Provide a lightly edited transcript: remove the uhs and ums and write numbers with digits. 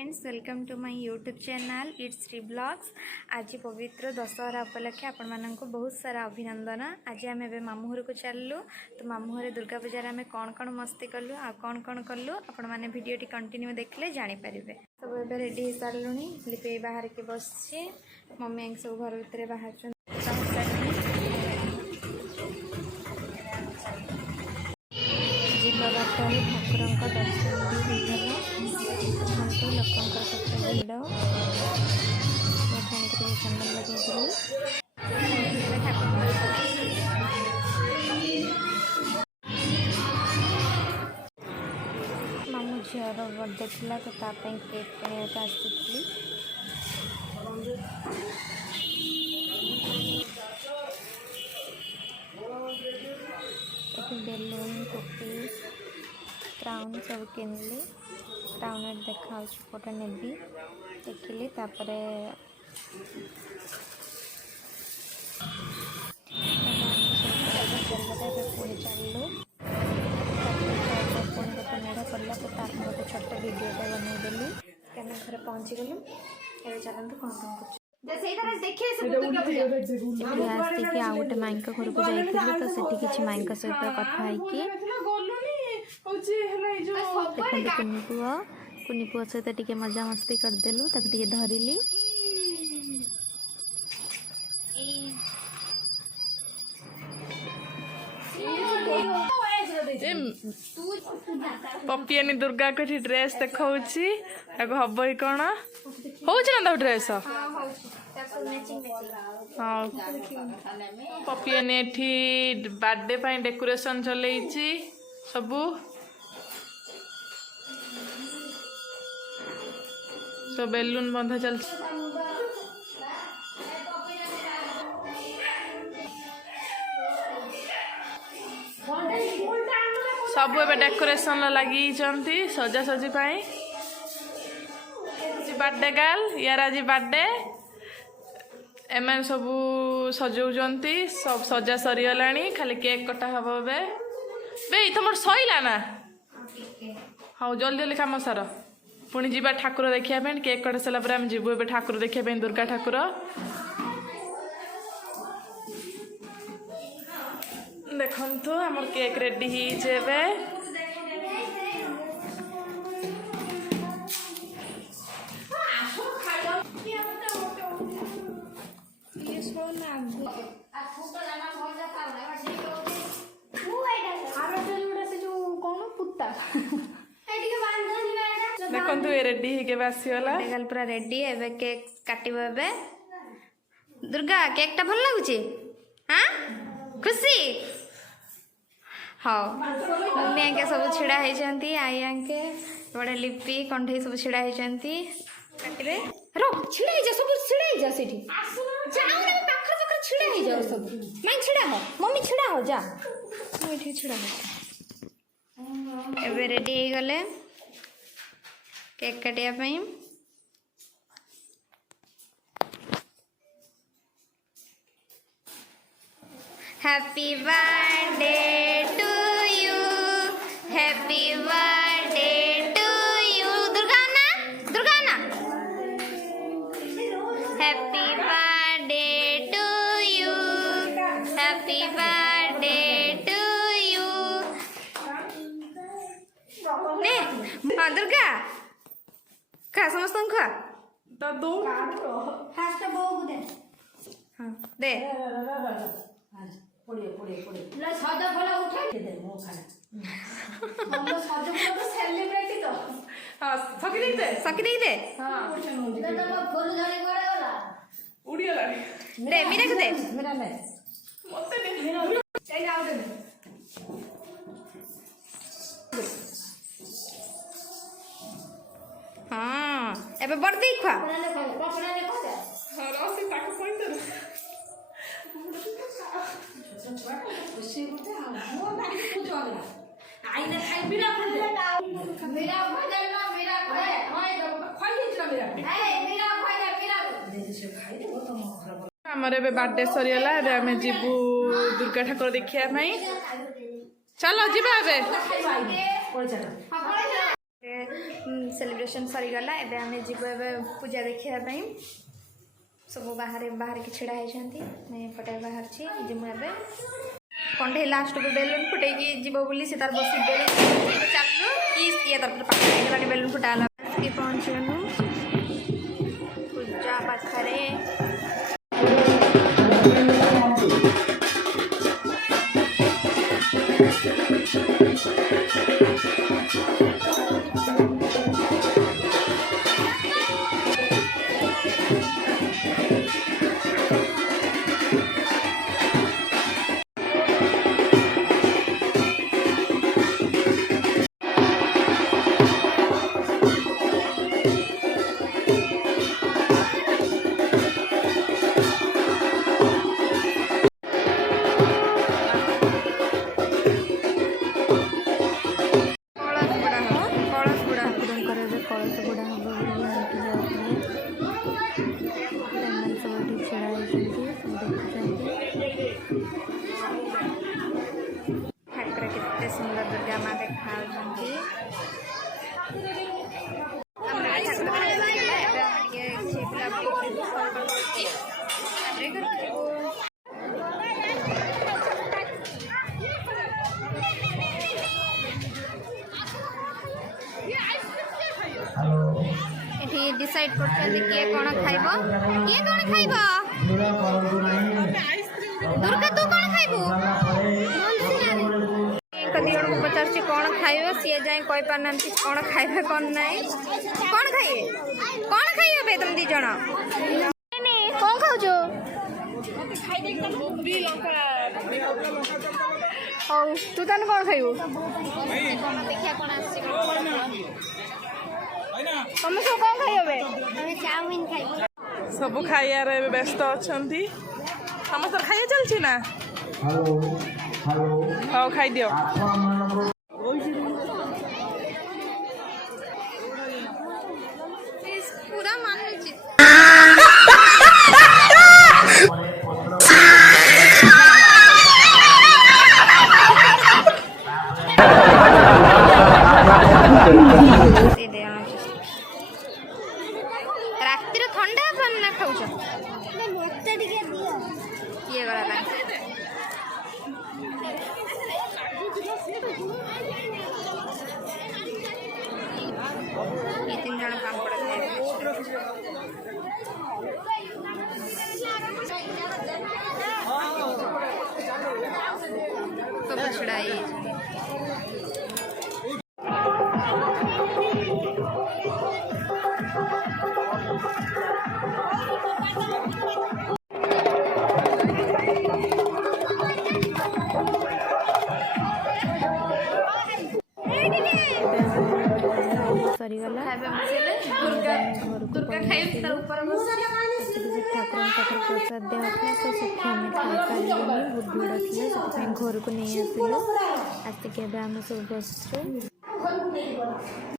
Friends welcome to my YouTube channel it's Shri blogs. आज पवित्र दशहरा उपलक्षे आपण मानक बहुत सारा अभिनंदन। आज आम ए मामू घर को चलू तो मामू घर दुर्गा पूजा आम कौन कौन मस्ती कलु आ कौन कौन कलु आपण मैंने वीडियो कंटिन्यू देखले जानीपारे। सब ए रेडी हो सारू लिपे बाहर के बस मम्मी सब घर भितर बाहर जीवा बाटर ठाकुर दर्शन भी लोक भिड़ चंदन लगे मामू झीर बर्थडे था तो केक किणा आसी बेलून टोपी क्राउन सब किनली क्राउन देखा फोटो नेबी देखिली तापर पुणी चलू पुणी मेढ़ पड़ा तो गोटे छोट वीडियोटे बनईदेली घर पहुँची गलु ए चलते कौन कौन आसिक आ गोटे माइक घर को जाइए तो सेठी किसी माइक सहित कथा देखो कुनी पुआ सहित टिके मजा मस्ती करदेलु टिके धरिली पपियानी दुर्गा को ड्रेस देखाऊची हम ही कौन हो ड्रेस हाँ पपियानी एठी बर्थडे पाई डेकोरेशन चलैची सबू सब बेलून बंधा चल सब ए डेकोरेशन लगी सजासजी बर्थडे गर्ल यार आज बर्थडे एम सब सजाऊँच सब सजा सरीगला खाली केक कटा हम बे तुम सईला ना हाँ जल्दी जल्दी कम सार पुणी जीवा ठाकुर देखा केक कटा सारा आम जीवु ए ठाकुर देखा दुर्गा ठाकुर देखु आम केक रेडी हे देखु ये रेडी हो आसीगला पूरा रेडी एबे केक काटिबो एबे दुर्गा केक टा भल लागुची हाँ खुशी हाँ मम्मी आंके सब छिड़ा होती आई आंके बड़े लिपि कंठे सब छिड़ा होती काटिबे रो छिड़ा हो जा सब छिड़ा हो जा सेठी जाओ रे पाखर पाखर छिड़ा हो जा सब मैं छिड़ा हो मम्मी छिड़ा हो जा मैं एठी छिड़ा हो एबे रेडी हो गले केक काटिया पई happy birthday to you happy birthday to you Durga ना happy birthday to you happy birthday to you ने हाँ दुर्गा खा समस्त खा दादू फास्ट बो दे हाँ दे पड़े ला सादा फला उठा दे मो खाना हम सादा फला तो सेलिब्रिटी तो हां सकी दे हां दादा फूल धरी गड़ा वाला उड़ी गला दे मेरे को दे मेरा ले मते नहीं चल आओ दे हाँ एबे बर्थडे खा पकड़ा ले खा हां रासी ताको पॉइंटर खुशी होते हैं वो भाई कुछ हो गया आई ना खाई मेरा ना मेरा खाए हाय खाई हिचरा मेरा ए मेरा दे से खाई दे वो तो घर हमर ए बर्थडे सरीगला ए आमे जीवु दुर्गा ठाकुर देखिया भाई चलो जीवा ए सेलिब्रेशन सरीगला एबे आमे जीव एबे पूजा देखा सब बाहर की छिड़ा होती पटे बाहर जिमु एबे कंठे लास्ट को बेलून फुटे जीव बोली से तार बस बेलून चलू कि तरफ पाखे बेलून फुटा पहुँचलु पूजा पाखरे ठाकुर केते सुंदर दुर्गा माँ देखा डिसाइड कर किए कौन खाइब किए कौन खाइब दुर्गा तू कौन खाइबू दिजन को पचार कौन खाइब सी जाए कही पारना कौन खाइबे कौन नाई कौन खाइबे तुम दिज कौन खाऊ हौ तू तान कौन खाइबू देखिया कौन तुम सब कौन खाइबे चाउमिन खाइब सब खाइबार व्यस्त अच्छा समस्त खाइए चलती ना हाँ खाई दियो पूरा मान राति ठंडा ना खाऊ किए गला ये 3 जन काम पड़े तो छड़ाई सरीगला दुर्गा खाई ठाकुर पाखे प्रसाद दिखाला तो सेठी आम खाई बहुत भिड़ थे घर को नहीं आसिलु आसिक आम सब बसु।